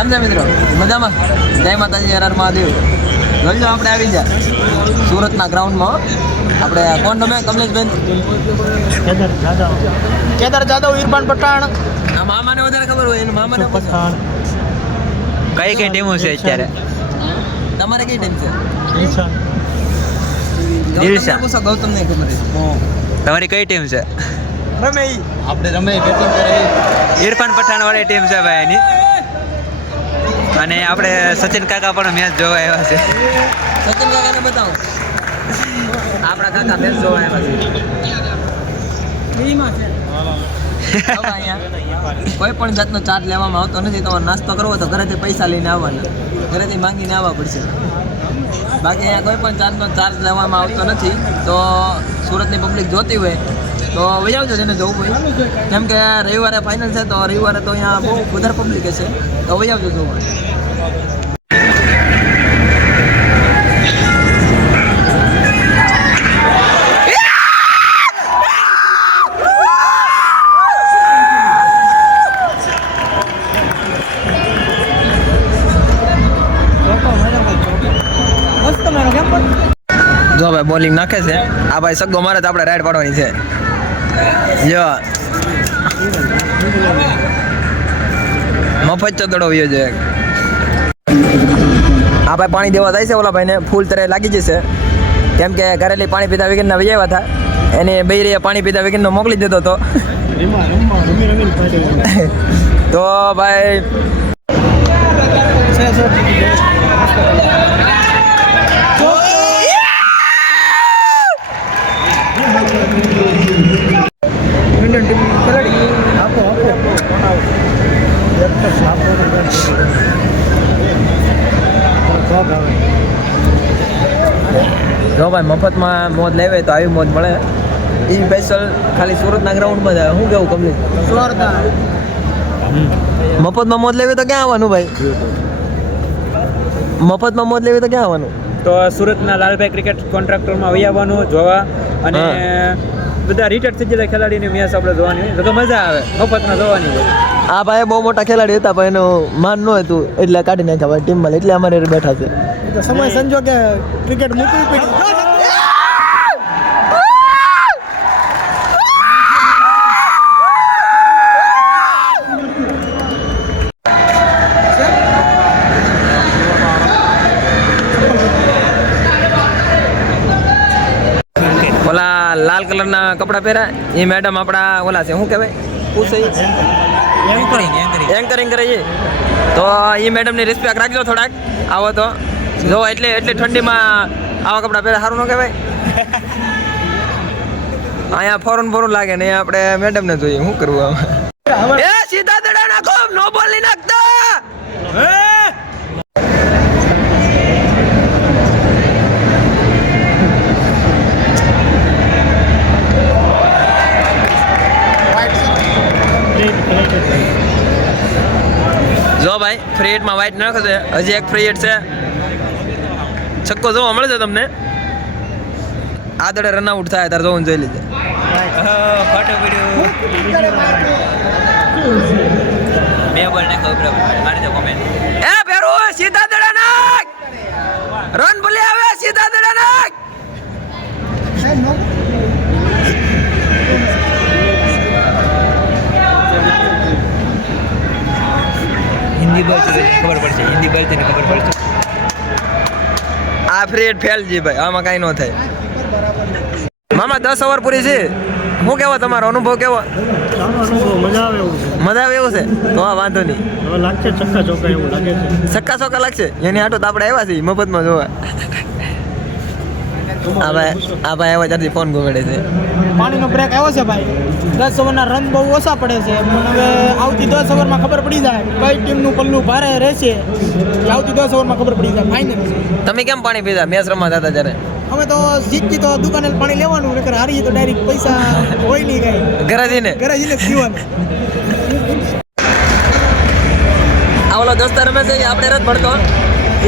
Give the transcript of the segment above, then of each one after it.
કેમ છે મિત્રો? મજામાં? જય માતાજી, હર હર મહાદેવ. જોઈ લો આપણે આવી ગયા સુરતના ગ્રાઉન્ડમાં. આપણે કોણ તમે? કમલેશબેન, કેદાર જાદવ, ઇરફાન પઠાણ. આ મામાને વધારે ખબર હોય. એનું મામાને પઠાણ. કઈ કઈ ટીમો છે અત્યારે? તમારે કઈ ટીમ છે? દિલશાન. ગૌતમ ને ખબર છે. તમારી કઈ ટીમ છે? રમે આપણે રમે બેટિંગ કરે. ઇરફાન પઠાણ વાળી ટીમ છે ભાઈ એની. અને આપણે સચિન કાકા પણ મેચ જોવા આવ્યા છે. સચિન કાકાને બતાવો. આપણા કાકા મેચ જોવા આવ્યા છે. કોઈ પણ જાતનો ચાર્જ લેવામાં આવતો નથી. તમારે નાસ્તો કરવો તો ઘરેથી પૈસા લઈને આવવાના, ઘરેથી માંગીને આવવા પડશે. બાકી અહીંયા કોઈ પણ જાતનો ચાર્જ લેવામાં આવતો નથી. તો સુરતની પબ્લિક જોતી હોય તો વહી આવજો જેને જવું હોય. કેમ કે રવિવારે ફાઇનલ છે, તો રવિવારે તો અહીંયા બહુ વધારે પબ્લિક છે, તો વહી આવજો જોવું હોય. જો ભાઈ બોલિંગ નાખે છે. આ ભાઈ સગ્ગો મારે તો આપણે રાઈડ પાડવાની છે. જો મફત ચગડો વ્યો છે. આ ભાઈ પાણી દેવા જાય છે. ઓલા ભાઈને ફૂલ તરે લાગી જશે. કેમ કે ઘરેલી પાણી પીધા વિગીરના વૈયા હતા. એને બૈરીએ પાણી પીધા વિગીરનો મોકલી દીધો હતો. તો ભાઈ જો ભાઈ મફતમાં મોજ લેવે તો આવી મોજ મળે. એ સ્પેશિયલ ખાલી સુરતના ગ્રાઉન્ડમાં જ આવે. શું કેવું કમ્પ્લીટ? મફતમાં મોજ લેવી તો ક્યાં આવવાનું ભાઈ? મફતમાં મોજ લેવી તો ક્યાં આવવાનું? તો સુરતના લાલભાઈ ક્રિકેટ કોન્ટ્રાક્ટરમાં વહી આવવાનું જોવા. અને બધા રિટાયર્ડ થઈ ગયેલા ખેલાડીની મેચ આપણે જોવાની હોય તો મજા આવે. મફતમાં જોવાની હોય. આ ભાઈ બહુ મોટા ખેલાડી હતા પણ એનું માન ન હતું એટલે કાઢી નાખ્યા ભાઈ ટીમમાં. એટલે અમારે બેઠા છે. સમય સંજોગે ક્રિકેટ મૂકવી પડી. ઓલા લાલ કલરના કપડા પહેર્યા એ મેડમ આપણા ઓલા છે. શું કહેવાય? એન્કરિંગ કરે છે. તો એ મેડમની રિસ્પેક્ટ રાખજો થોડાક. આવો તો જો એટલે ઠંડીમાં આવા કપડાં પહેરે સારું ન કહેવાય. અહીંયા ફોરન લાગે ને આપણે મેડમને જોઈએ. શું કરવું આમાં? એ સીધા દડા નાખો, નો બોલ નહીં નાખતા. જો ભાઈ ફ્રી હિટમાં વાઇટ નાખે છે. હજી એક ફ્રી હિટ છે. છક્કો જોવા મળે છે તમને. આ દડે રનઆઉટ થાય ત્યારે જોવું જોઈ લીધે. ફોટો વિડિયો બે બોલ ને ખબર મારી દો કોમેન્ટ. એ પેરો સીધા દડા નાખ. રન ભલે આવે, સીધા દડા નાખ. હિન્દી બોલ છે ખબર પડશે. હિન્દી બોલ છે ને ખબર પડશે. આ ફ્રી હિટ ફેલ જી ભાઈ. આમાં કાંઈ ન થાય. મામા 10 ઓવર પૂરી છે. શું કહેવો તમારો અનુભવ કેવો? મજા આવે એવું છે. મજા આવે એવું છે તો વાંધો નહીં. હવે લાગશે ચક્કા ચોક્કા એવું લાગે છે. સક્કા ચોક્કા લાગશે. એની આટો તો આપણે આવ્યા છીએ મફતમાં જોવા. આ ભાઈ આવ્યા ત્યારથી ફોન ગોગડે છે. પાણીનો બ્રેક આવ્યો છે ભાઈ. 10 ઓવરના રન બહુ ઓછા પડે છે. પણ હવે આવતી 10 ઓવરમાં ખબર પડી જાય કઈ ટીમનું પલ્લું ભારે રહેશે. આવતી 10 ઓવરમાં ખબર પડી જાય. ફાઇનલ. તમે કેમ પાણી પીધા મેચ રમવા હતા ત્યારે? અમે તો જીતી તો દુકાને પાણી લેવાનું, નકર હારીએ તો ડાયરેક્ટ પૈસા હોય નહીં કઈ. ઘરે જઈને પીવાનું. આ ઓલો દોસ્તાર રમે છે આપણે રદ પડતો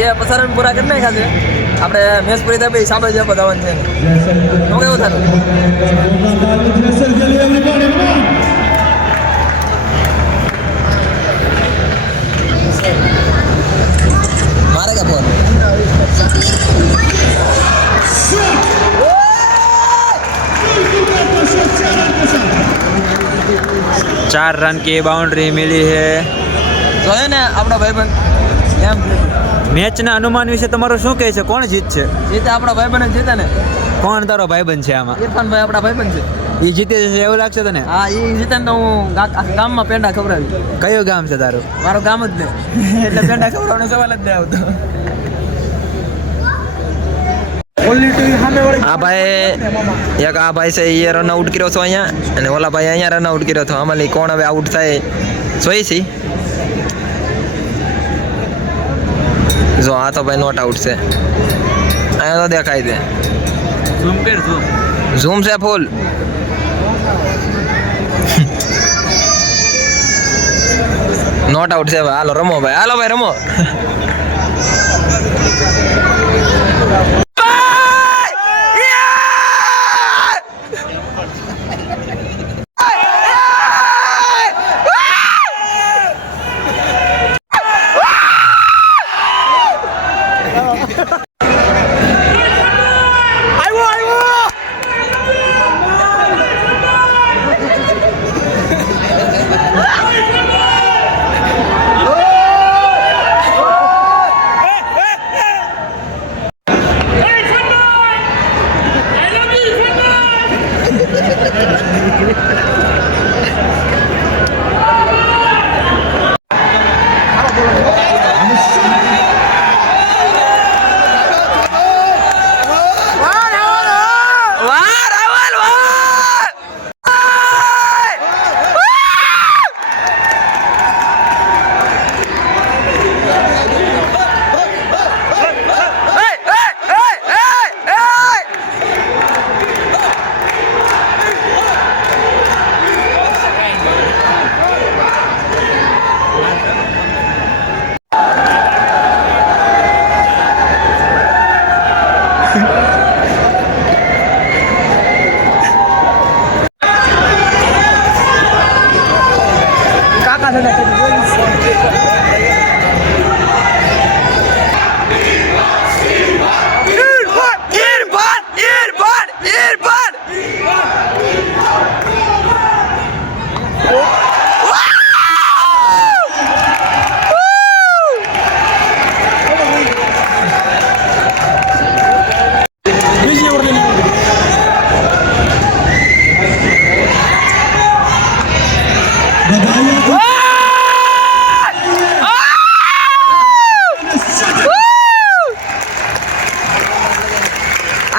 એ પસારણ પૂરા કરી નાખ્યા છે. આપણે મેચ પૂરી થાય પછી સાંભળી જવા દાવાનું છે. તો કેવું થતું? 4 रन की बाउंड्री मिली है. જોયો ને આપણો ભાઈબંધ એમ મેચના અનુમાન વિશે તમારું શું કહે છે? કોણ જીતશે? જીતે આપણો ભાઈબંધ જ જીતે ને. કોણ તારો ભાઈબંધ છે આમાં? ઇરફાનભાઈ આપણા ભાઈબંધ છે. એ જીતે છે એવું લાગશે તને? હા એ જીતે ને તો હું ગામમાં પેંડા ખવડાવી. કયું ગામ છે તારું? મારું ગામ જ ને એટલે પેંડા ખવડાવવાનો સવાલ જ નહીં આવતો. આ ભાઈ એક આ ભાઈ છે એ રન આઉટ કર્યો છો અહીંયા અને ઓલા ભાઈ અહીંયા રન આઉટ કર્યો હતો. આમાંથી કોણ હવે આઉટ થાય જોઈ છી. જો આ તો ભાઈ નોટ આઉટ છે. અહીંયા તો દેખાય છે. ઝૂમ કર ઝૂમ. ઝૂમ છે ફૂલ. નોટ આઉટ છે ભાઈ. હાલો રમો ભાઈ, હાલો ભાઈ રમો.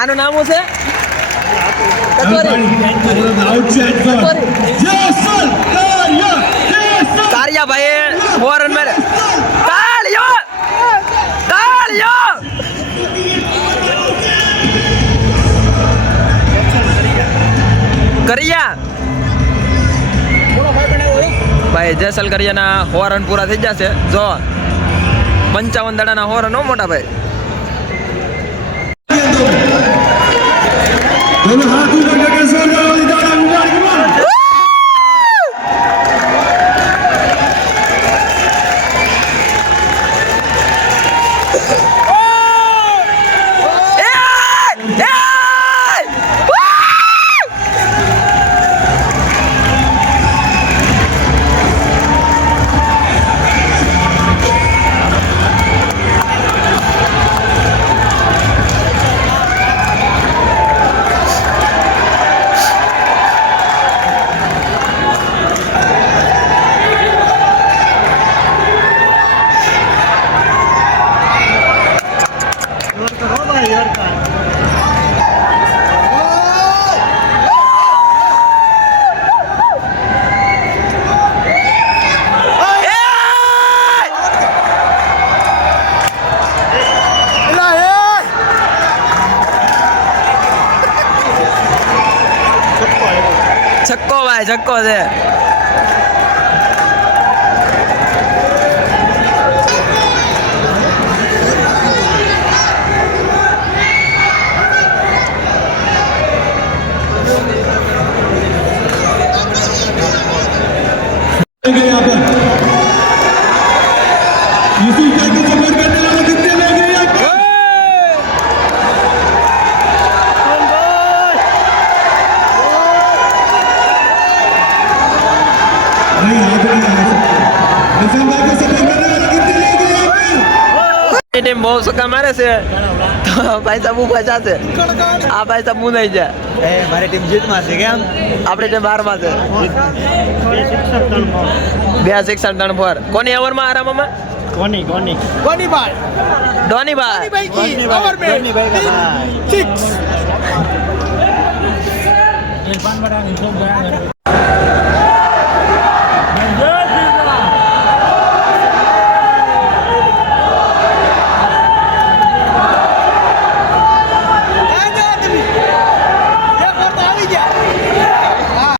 આનું નામ શું છે? કારિયા ભાઈ 4 રન મારે. તાળીઓ તાળીઓ. કરિયા ભાઈ જેસલ કરિયાના 4 રન પૂરા થઈ જશે. જો 55 દાડાના 4 રન હો મોટા ભાઈ. दोनों हाथ ऊपर करके जोर लगाओ इधर मुबारक છક્કો ભાઈ છક્કો છે. यहाँ पर यूसुफ भाई को सपोर्ट करने वाले कितने लोग हैं यहाँ पर? ટીમ બહુ સકા મારે છે તો ભાઈ સાહેબ ઊભા જાશે આ ભાઈ સાહેબ મુનાઈ જાય મારી ટીમ જીતમાં છે કેમ આપણી ટીમ હારમાં છે 2-6-3-4 કોની ઓવરમાં આરામમાં ગોનીભાઈ ધોનીભાઈ કી ઓવર મે 6